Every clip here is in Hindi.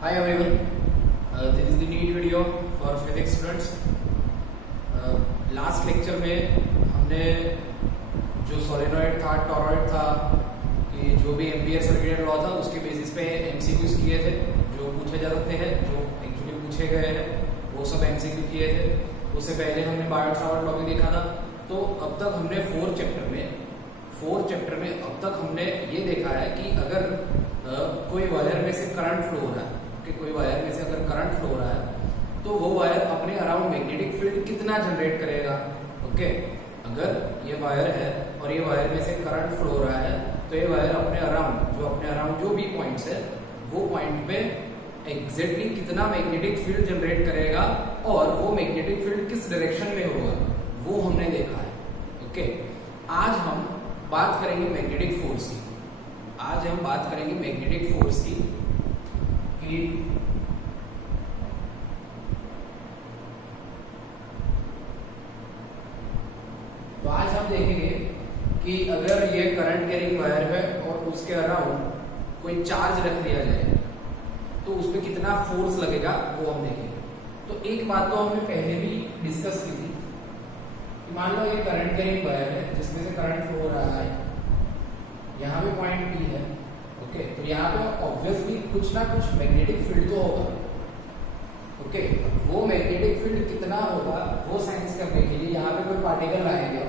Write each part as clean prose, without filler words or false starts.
Hi everyone, this is the NEET video for physics students. Last lecture में हमने जो सोलेनॉइड था, टॉरॉइड था, कि जो भी एम्पियर सर्कुलर लॉ था उसके बेसिस पे एमसीक्यूज किए थे जो पूछे जा सकते हैं, जो एक्चुअली पूछे गए हैं वो सब एमसीक्यू किए थे। उससे पहले हमने बायोट-सावर्ट लॉ भी देखा था। तो अब तक हमने फोर्थ चैप्टर में अब तक हमने ये देखा है कि अगर कोई वायर में से करंट फ्लो हो रहा है, कोई वायर में से अगर करंट फ्लो हो रहा है तो वो वायर अपने अराउंड मैग्नेटिक फील्ड कितना जनरेट करेगा। ओके, अगर ये वायर है और ये वायर में से करंट फ्लो हो रहा है तो ये वायर अपने अराउंड जो भी पॉइंट्स है वो पॉइंट पे एग्जैक्टली कितना मैग्नेटिक फील्ड जनरेट करेगा और वो मैग्नेटिक फील्ड किस डायरेक्शन में होगा वो हमने देखा है। ओके, आज हम बात करेंगे मैग्नेटिक फोर्स की। तो आज हम देखेंगे कि अगर ये करंट कैरिंग वायर है और उसके अराउंड कोई चार्ज रख दिया जाए तो उस पर कितना फोर्स लगेगा वो हम देखेंगे। तो एक बात तो हमने पहले भी डिस्कस की थी कि मान लो ये करंट कैरिंग वायर है जिसमें से करंट फ्लो हो रहा है, यहाँ पे पॉइंट P है। ओके, तो यहाँ पे ऑब्वियसली कुछ ना कुछ मैग्नेटिक फील्ड तो होगा। ओके, वो मैग्नेटिक फील्ड कितना होगा वो साइंस करने के लिए यहाँ पे कोई पार्टिकल लाएंगे,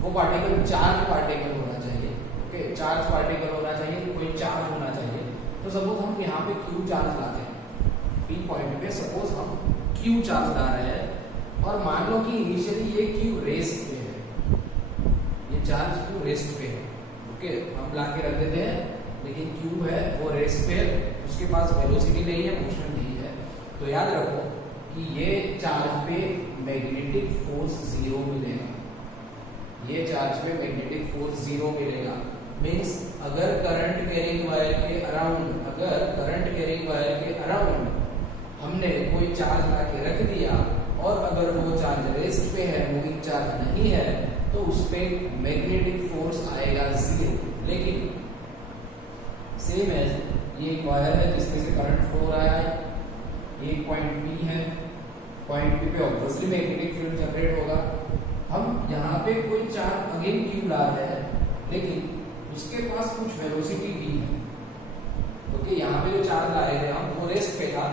वो पार्टिकल चार्ज पार्टिकल होना चाहिए। ओके, चार्ज पार्टिकल होना चाहिए, कोई चार्ज होना चाहिए। तो सपोज हम यहाँ पे Q चार्ज लाते हैं, P पॉइंट पे सपोज हम Q चार्ज ला रहे हैं और मान लो कि इनिशियली ये Q रेस्ट पे है, ये चार्ज Q रेस्ट पे है। ओके, हम ला के रख देते हैं, लेकिन Q है वो रेस्ट पे, उसके पास वेलोसिटी नहीं है, मोशन नहीं है। तो याद रखो कि ये चार्ज पे मैग्नेटिक फोर्स जीरो मिलेगा, ये चार्ज पे मैग्नेटिक फोर्स जीरो मिलेगा। मींस अगर करंट कैरिंग वायर के अराउंड हमने कोई चार्ज ला के रख दिया और अगर वो चार्ज रेस्ट पे है, मूविंग चार्ज नहीं है, तो उस पे मैग्नेटिक फोर्स आएगा जीरो। लेकिन सेम एज ये एक वायर है जिसमें से करंट फ्लो हो रहा है, ये पॉइंट P है, पॉइंट P पे ऑब्वियसली मैग्नेटिक फील्ड जनरेट होगा। हम यहाँ पे कोई चार्ज अगेन Q ला रहे हैं लेकिन उसके पास कुछ वेलोसिटी V है। ओके, यहाँ पे जो चार्ज ला रहे थे हम वो रेस्ट पे था,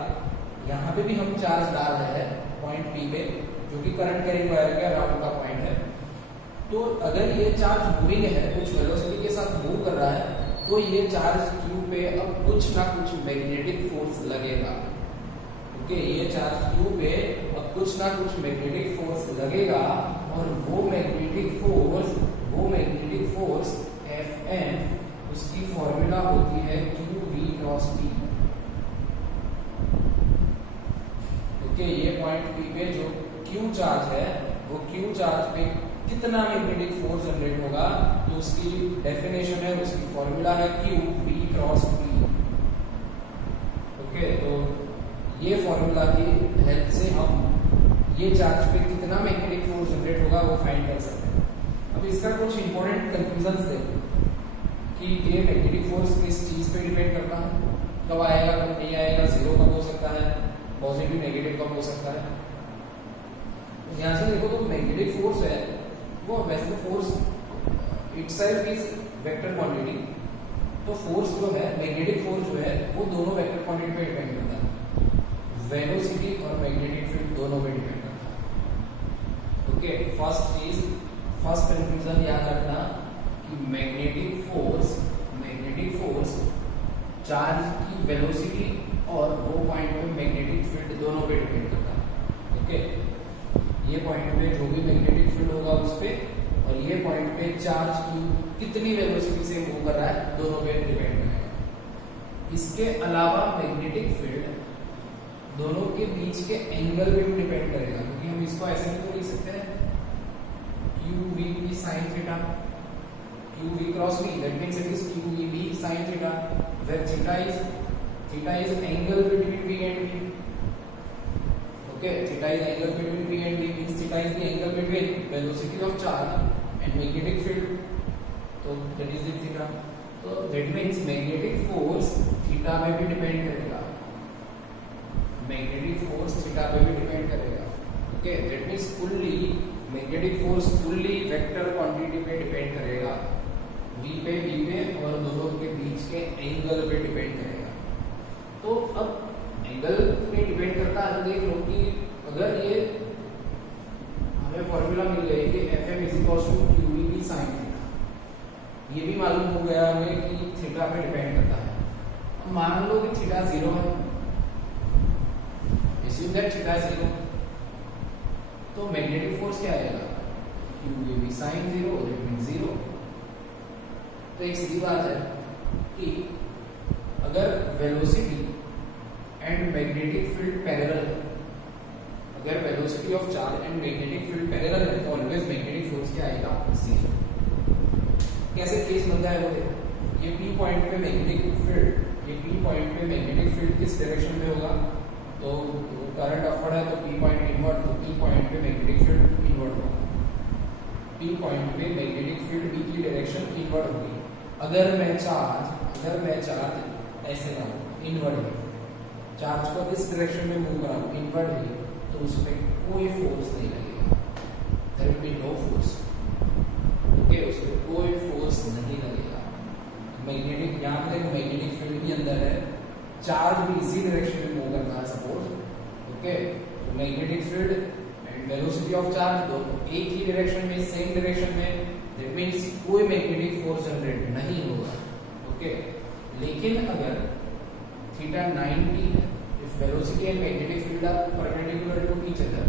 यहाँ पे भी हम चार्ज ला रहे हैं पॉइंट P पे जो कि करंट कैरिंग वायर के अराउंड का पॉइंट है। तो अगर ये चार्ज मूविंग है, कुछ वेलोसिटी के साथ मूव कर रहा है, तो ये चार्ज Q पे अब कुछ ना कुछ मैग्नेटिक फोर्स लगेगा। ओके, ये चार्ज Q पे अब कुछ ना कुछ मैग्नेटिक फोर्स लगेगा और वो मैग्नेटिक फोर्स Fn, उसकी फॉर्मूला होती है QV क्रॉस P। ओके, ये पॉइंट P पे जो Q चार्ज है वो Q चार्ज पे कितना मैग्नेटिक फोर्स जनरेट होगा, तो उसकी डेफिनेशन है, उसकी फॉर्मूला है QV क्रॉस P। ओके, तो ये फॉर्मूला की हेल्प से हम ये चार्ज पे कितना मैग्नेटिक फोर्स जनरेट होगा वो फाइंड कर सकते हैं। अब इसका कुछ इंपॉर्टेंट कंक्लूजन्स देखो कि ये मैग्नेटिक फोर्स किस चीज पे डिपेंड करता है, कब आएगा कब नहीं आएगा, जीरो कब हो सकता है, पॉजिटिव नेगेटिव कब हो सकता है। ध्यान से देखो, तो मैग्नेटिक फोर्स है वो वैसे तो force itself is vector quantity, तो फोर्स जो है मैग्नेटिक फोर्स जो है वो दोनों वेक्टर क्वांटिटी पे डिपेंड करता है, वेलोसिटी और मैग्नेटिक फील्ड दोनों पे डिपेंड करता है। ओके, फर्स्ट कंक्लूजन याद रखना कि मैग्नेटिक फोर्स चार्ज की वेलोसिटी और वो पॉइंट पे मैग्नेटिक फील्ड दोनों पे डिपेंड करता है। ओके, ये पॉइंट पे जो भी मैग्नेटिक फील्ड होगा उस पे, और ये पॉइंट पे चार्ज की कितनी वेलोसिटी से मूव कर रहा है दोनों पे डिपेंड करेगा। इसके अलावा मैग्नेटिक फील्ड दोनों के बीच के एंगल पे भी डिपेंड करेगा, क्योंकि हम इसको ऐसे भी तो लिख सकते हैं QVP sin theta, QV cross V, that means it is QVB sin theta, where theta is angle between V and B. Okay, theta is angle between V and B, means theta is the angle between velocity of charge and magnetic field. So that is the theta. So that means magnetic force theta में भी डिपेंड करेगा। मैग्नेटिक फोर्स थीटा पे भी डिपेंड करेगा। Okay, that means fully magnetic force fully vector quantity पे डिपेंड करेगा, v पे और दोनों के बीच के एंगल पे डिपेंड करेगा। तो अब एंगल पे डिपेंड करता है, देख लो कि अगर ये हमें फॉर्मूला मिल गया कि Fm = qvb sin थीटा, ये भी मालूम हो गया हमें कि थीटा पे डिपेंड करता है। अब मान लो कि थीटा 0 है, assume that थीटा 0, तो मैग्नेटिक फोर्स क्या आएगा, qvb sin 0, that means 0। तो एक सीधी बात है कि अगर velocity and magnetic field parallel है, अगर velocity of charge and magnetic field parallel है तो ऑलवेज मैग्नेटिक फोर्स क्या आएगा, 0। कैसे केस बनता है वो देखो, ये P पॉइंट पे मैग्नेटिक फील्ड, ये P पॉइंट पे मैग्नेटिक फील्ड किस डायरेक्शन में होगा, तो करंट अपवर्ड है तो P पॉइंट इनवर्ड, तो P पॉइंट पे मैग्नेटिक फील्ड इनवर्ड होगा, P पॉइंट पे मैग्नेटिक फील्ड B की डायरेक्शन इनवर्ड होगी। अगर मैं चार्ज ऐसे ना हो, इनवर्ड है, चार्ज को इस डायरेक्शन में मूव कराऊं, इनवर्ड है, तो उसमें कोई फोर्स नहीं लगेगा, there will be no force. Okay, उसमें कोई फोर्स नहीं लगेगा। मैग्नेटिक, यहाँ पे मैग्नेटिक फील्ड भी अंदर है, चार्ज भी इसी डायरेक्शन में मूव करता है सपोज। ओके, तो magnetic field and velocity of charge दोनों एक ही डायरेक्शन में, सेम डायरेक्शन में, दैट मींस कोई मैग्नेटिक फोर्स जनरेट नहीं होगा। ओके, लेकिन अगर थीटा 90 है, if velocity and magnetic field are perpendicular to each other,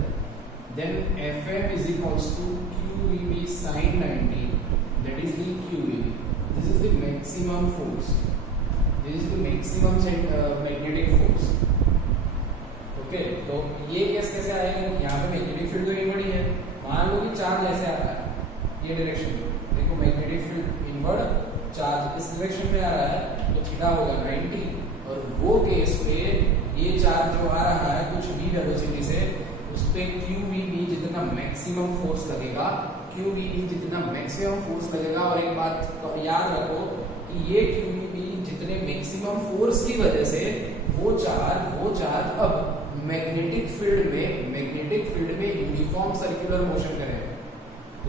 then Fm = qvb sin 90, that is the qvb, this is the maximum force, this is the maximum magnetic force। Okay, तो ये कैसे आएगा, यहाँ पे मैग्नेटिक फील्ड तो इनवर्ड ही है, मान लो कि चार्ज ऐसे आ रहा है, ये डायरेक्शन में देखो, मैग्नेटिक फील्ड इनवर्ड, चार्ज इस डायरेक्शन में आ रहा है, तो थीटा होगा 90, और वो केस पे ये चार्ज जो आ रहा है कुछ भी वेलोसिटी से, उस पे qvb जितना मैक्सिमम फोर्स लगेगा, qvb जितना मैक्सिमम फोर्स लगेगा। और एक बात याद रखो कि ये qvb जितने मैक्सिमम फोर्स की वजह से वो चार्ज अब मैग्नेटिक फील्ड में यूनिफॉर्म सर्कुलर मोशन करेगा।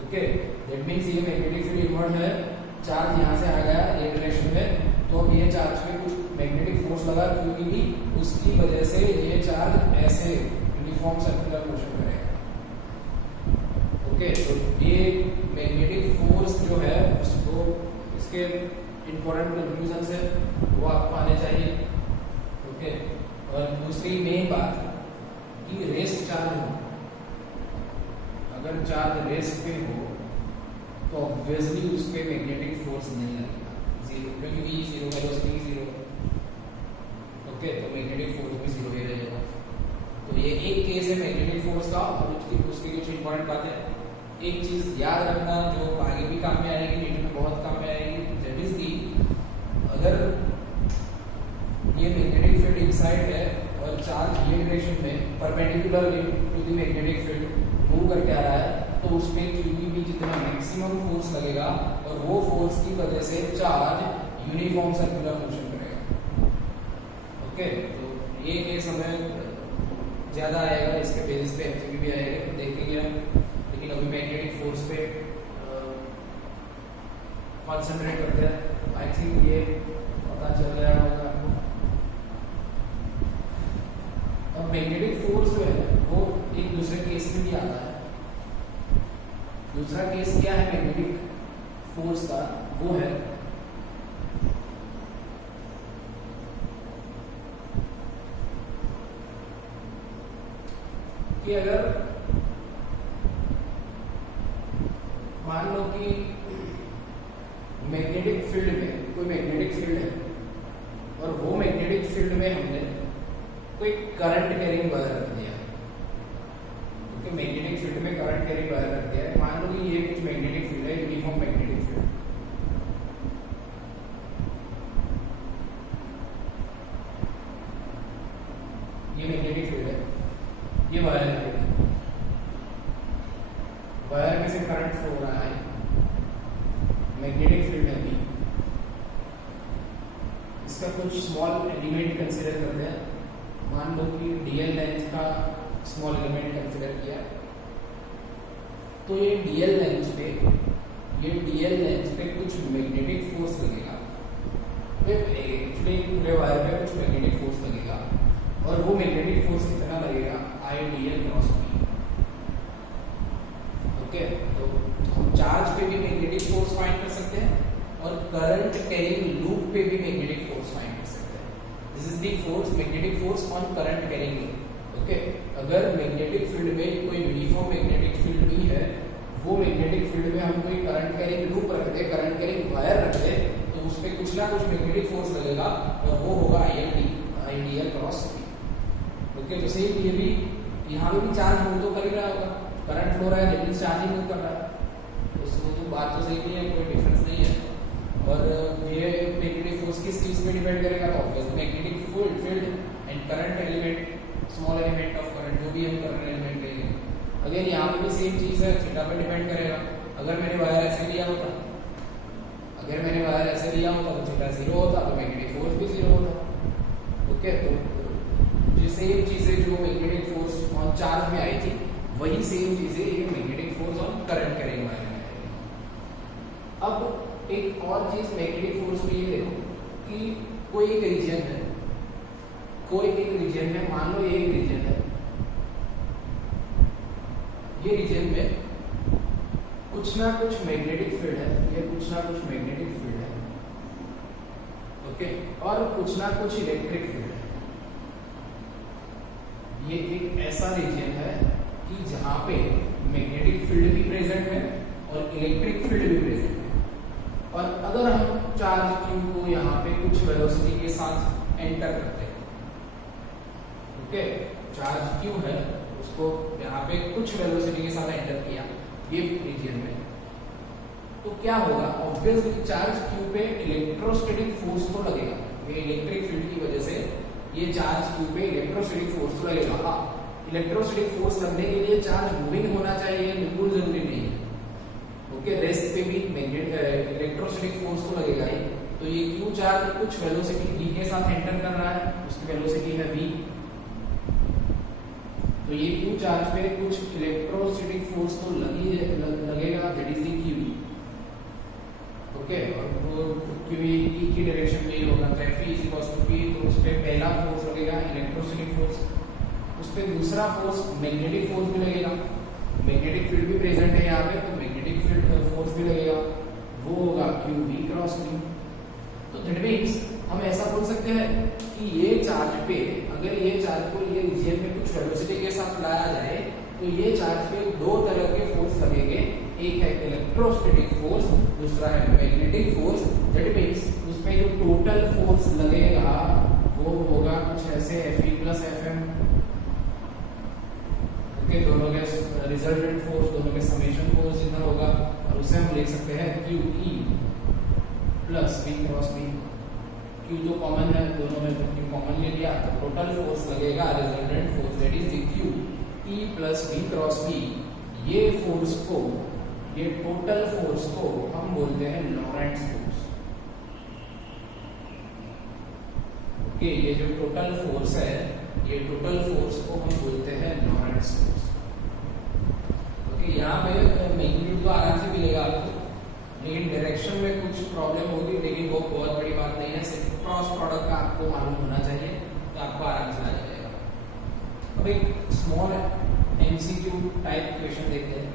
ओके, दैट मींस ये मैग्नेटिक फील्ड इनवर्ड है, चार्ज यहाँ से आ गया ये डायरेक्शन में, तो अब ये चार्ज पे कुछ मैग्नेटिक फोर्स लगा qvb, उसकी वजह से ये चार्ज ऐसे यूनिफॉर्म सर्कुलर मोशन करेगा। ओके, तो ये मैग्नेटिक फोर्स जो है उसको, इसके इंपॉर्टेंट कंक्लूजन है वो आपको आने चाहिए। ओके, और दूसरी मेन बात कि रेस्ट चार्ज हो, अगर चार्ज रेस्ट पे हो तो ऑब्वियसली उस पे मैग्नेटिक फोर्स नहीं लगेगा, 0, क्योंकि v 0, वेलोसिटी 0। ओके, तो मैग्नेटिक फोर्स भी 0 ही रहेगा। तो ये एक केस है मैग्नेटिक फोर्स का। और उसकी कुछ इंपॉर्टेंट बातें, एक चीज याद रखना जो आगे भी काम में आएगी, नीट में बहुत काम में आएगी, दैट इज दी, अगर ये मैग्नेटिक फील्ड इनसाइड है और चार्ज ये डायरेक्शन में perpendicular to the magnetic field move करके आ रहा है, तो उसमें qvb जितना मैक्सिमम फोर्स लगेगा, और वो फोर्स की वजह से चार्ज यूनिफॉर्म सर्कुलर मोशन करेगा। ओके, तो ये केस हमें ज्यादा आएगा, इसके बेसिस पे एमसीक्यू भी आएगा, देखेंगे हम। लेकिन अभी मैग्नेटिक फोर्स पे कॉन्सेंट्रेट करते हैं। आई थिंक ये पता चल गया होगा आपको। अब मैग्नेटिक फोर्स जो है वो एक दूसरे केस में भी आता है। दूसरा केस क्या है मैग्नेटिक फोर्स का, वो है कि अगर मान लो कि मैग्नेटिक फील्ड में कोई मैग्नेटिक फील्ड है, और वो मैग्नेटिक फील्ड में हमने कोई करंट कैरिंग वायर रख दिया, क्योंकि मैग्नेटिक फील्ड में करंट कैरिंग वायर रख दिया है। मान लो कि ये कुछ मैग्नेटिक फील्ड है, यूनिफॉर्म मैग्नेटिक फील्ड, ये मैग्नेटिक फील्ड है, ये वायर है, वायर में से करंट फ्लो हो रहा है, मैग्नेटिक फील्ड है B। इसका कुछ स्मॉल एलिमेंट कंसीडर करते हैं, मान लो कि डीएल लेंथ का स्मॉल एलिमेंट कंसिडर किया, तो ये डीएल लेंथ पे कुछ मैग्नेटिक फोर्स लगेगा, एक्चुअली पूरे वायर पे कुछ मैग्नेटिक फोर्स लगेगा, और वो मैग्नेटिक फोर्स कितना लगेगा, आई डीएल क्रॉस पी। ओके, तो हम चार्ज पे भी मैग्नेटिक फोर्स फाइंड कर सकते हैं और करंट कैरिंग लूप पे भी मैग्नेटिक फोर्स फाइंड कर सकते हैं। This is the force, magnetic force on current carrying loop. Okay, अगर मैग्नेटिक फील्ड में कोई यूनिफॉर्म मैग्नेटिक फील्ड भी है, वो मैग्नेटिक फील्ड में हम कोई करंट कैरिंग लूप रख दे, करंट कैरिंग वायर रख दे, तो उस पर कुछ ना कुछ मैग्नेटिक फोर्स लगेगा और वो होगा आईडीएल क्रॉस पी। ओके, तो सेम ये भी यहाँ पे भी चार्ज मूव तो कर ही रहा होगा, करंट फ्लो रहा है लेकिन चार्ज ही मूव कर रहा है, उसको तो बात तो सही नहीं है, कोई डिफरेंस नहीं है। और ये मैग्नेटिक फोर्स किस चीज पे डिपेंड करेगा, तो obviously magnetic field and current element, small element of current, जो भी हम करंट एलिमेंट लेंगे। अगेन यहाँ पे भी सेम चीज है, थीटा पे डिपेंड करेगा। अगर मैंने वायर ऐसे लिया होता, तो थीटा 0 होता, तो मैग्नेटिक फोर्स भी 0 होता। ओके, तो जो सेम चीजें जो मैग्नेटिक फोर्स ऑन चार्ज में आई थी, वही सेम चीजें ये magnetic force on current carrying wire में आएगी। अब एक और चीज मैग्नेटिक फोर्स में ये देखो कि कोई एक रीजन है, मान लो ये एक रीजन है, ये रीजन में कुछ ना कुछ मैग्नेटिक फील्ड है, ओके, और कुछ ना कुछ इलेक्ट्रिक फील्ड है। ये एक ऐसा रीजन है कि जहां पे मैग्नेटिक फील्ड भी प्रेजेंट है और इलेक्ट्रिक फील्ड भी प्रेजेंट है। और अगर हम चार्ज क्यू को यहाँ पे कुछ वेलोसिटी के साथ एंटर करते हैं, ओके, चार्ज क्यू है, उसको यहाँ पे कुछ वेलोसिटी के साथ एंटर किया ये रीजन में, तो क्या होगा, ऑब्वियसली चार्ज क्यू पे इलेक्ट्रोस्टैटिक फोर्स तो लगेगा, ये इलेक्ट्रिक फील्ड की वजह से ये चार्ज क्यू पे इलेक्ट्रोस्टैटिक फोर्स तो लगेगा। हाँ, इलेक्ट्रोस्टैटिक फोर्स लगने के लिए चार्ज मूविंग होना चाहिए, बिल्कुल जरूरी नहीं है। ओके, रेस्ट पे भी इलेक्ट्रोस्टैटिक फोर्स तो लगेगा ही। तो ये क्यू चार्ज कुछ वेलोसिटी v के साथ एंटर कर रहा है, उसकी वेलोसिटी है v, तो ये क्यू चार्ज पे कुछ इलेक्ट्रोस्टैटिक फोर्स तो लगेगा, that is the Q. Okay, और वो क्यू ई की डायरेक्शन में ही होगा, F is equal to P, तो उस पे पहला फोर्स लगेगा इलेक्ट्रोस्टैटिक फोर्स, उस पे दूसरा फोर्स मैग्नेटिक फोर्स भी लगेगा, मैग्नेटिक फील्ड भी प्रेजेंट है यहाँ पे, तो मैग्नेटिक फील्ड फोर्स भी लगेगा, वो होगा QV क्रॉस P। तो दैट मींस हम ऐसा बोल सकते हैं कि ये चार्ज पे, अगर ये चार्ज को ये रीजन में कुछ वेलोसिटी के साथ लाया जाए, तो ये चार्ज पे दो तरह के फोर्स लगेंगे, एक है इलेक्ट्रोस्टैटिक फोर्स, दूसरा है मैग्नेटिक फोर्स। दैट मींस उसमें जो टोटल फोर्स लगेगा वो होगा कुछ ऐसे Fe प्लस Fm। ओके, दोनों के रिजल्टेंट फोर्स, दोनों के समेशन फोर्स जितना होगा, और उसे हम लिख सकते हैं QE plus V cross B। Q जो कॉमन है दोनों में, तो Q कॉमन ले लिया, तो टोटल फोर्स लगेगा resultant force, that is QE plus V cross B। ये फोर्स को, ये टोटल फोर्स को हम बोलते हैं लॉरेंट्ज फोर्स। ओके, ये जो टोटल फोर्स है, ये टोटल फोर्स को हम बोलते हैं लॉरेंट्ज फोर्स। ओके, यहाँ पे मैग्नीट्यूड तो आराम से मिलेगा आपको, लेकिन डायरेक्शन में कुछ प्रॉब्लम होगी, लेकिन वो बहुत बड़ी बात नहीं है, सिर्फ क्रॉस प्रोडक्ट का आपको मालूम होना चाहिए, तो आपको आराम से आ जाएगा। अब एक स्मॉल MCQ टाइप क्वेश्चन देखते हैं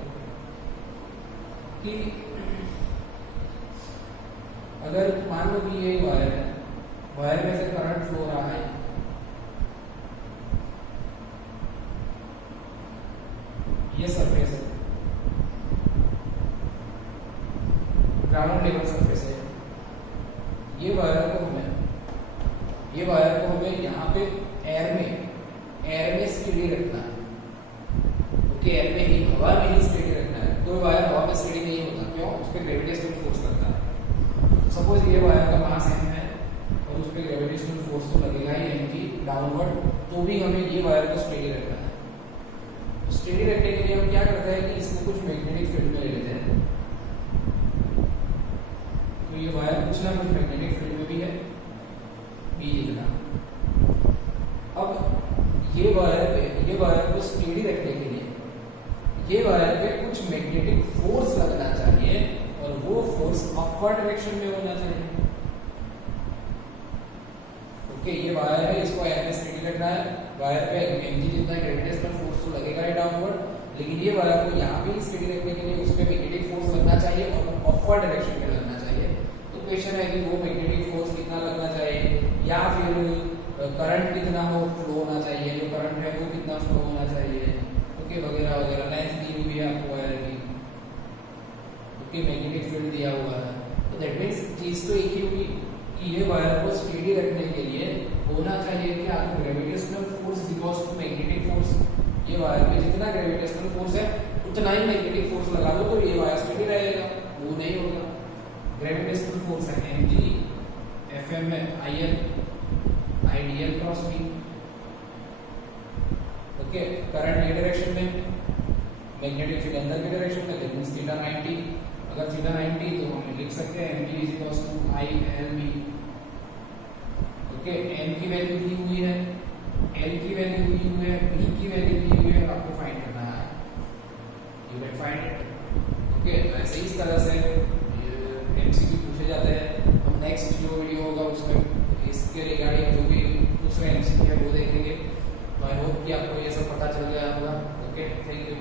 कि अगर मान लो कि ये वायर है, वायर में से करंट फ्लो रहा है, ये सरफेस है, ग्राउंड लेवल सरफेस है, ये वायर को हमें यहाँ पे एयर में स्टेडी रखना है। ओके, एयर में ही, हवा में ही स्टेडी रखना है। कोई वायर हवा में स्टेडी नहीं होता, क्यों? उस पर ग्रेविटेशनल फोर्स लगता है। सपोज ये वायर का मास m है और उस पर ग्रेविटेशनल फोर्स तो लगेगा ही m की डाउनवर्ड, तो भी हमें ये वायर को स्टेडी रखना है। तो स्टेडी रखने के लिए हम क्या करते हैं कि इसको कुछ मैग्नेटिक फील्ड में ले लेते हैं, तो ये वायर कुछ ना कुछ मैग्नेटिक फील्ड में भी है, B इतना। अब ओके, ये वायर है, इसको एयर में स्टेडी रखना है, वायर पे mg जितना ग्रेविटेशनल फोर्स तो लगेगा ही डाउनवर्ड, लेकिन ये वायर को यहाँ पे स्टेडी रखने के लिए उस पे मैग्नेटिक फोर्स लगना चाहिए और अपवर्ड डायरेक्शन में लगना चाहिए। तो क्वेश्चन है कि वो मैग्नेटिक फोर्स कितना लगना चाहिए या फिर करंट कितना हो फ्लो होना चाहिए, जो करंट है वो कितना फ्लो होना चाहिए, ओके, वगैरह वगैरह। लेंथ दी हुई है आपको वायर की, ओके, मैग्नेटिक फील्ड दिया हुआ है। तो दैट मींस चीज तो एक ही हुई कि ये वायर को स्टेडी रखने के लिए होना चाहिए कि आपको gravitational force equals to magnetic force. ये वायर पे जितना ग्रेविटेशनल फोर्स है उतना ही मैग्नेटिक फोर्स लगा दो तो ये वायर स्टेडी रहेगा, वो नहीं होगा। ग्रेविटेशनल फोर्स है mg, fm है il, idl cross b, okay. Current ये डायरेक्शन में, मैग्नेटिक फील्ड अंदर की डायरेक्शन में, दैट मींस थीटा 90। अगर थीटा 90 तो हम लिख सकते हैं mg equals to ilb, okay. n की वैल्यू दी हुई है, l की वैल्यू दी हुई है, b की वैल्यू दी हुई है, आपको फाइंड करना है, you can find it, okay. ऐसे इस तरह से एमसीक्यू पूछे जाते हैं। हम नेक्स्ट जो वीडियो होगा उसमें इसके रिगार्डिंग जो भी दूसरा एमसीक्यू है वो देखेंगे। तो आई होप कि आपको ये सब पता चल गया होगा, ओके, थैंक यू।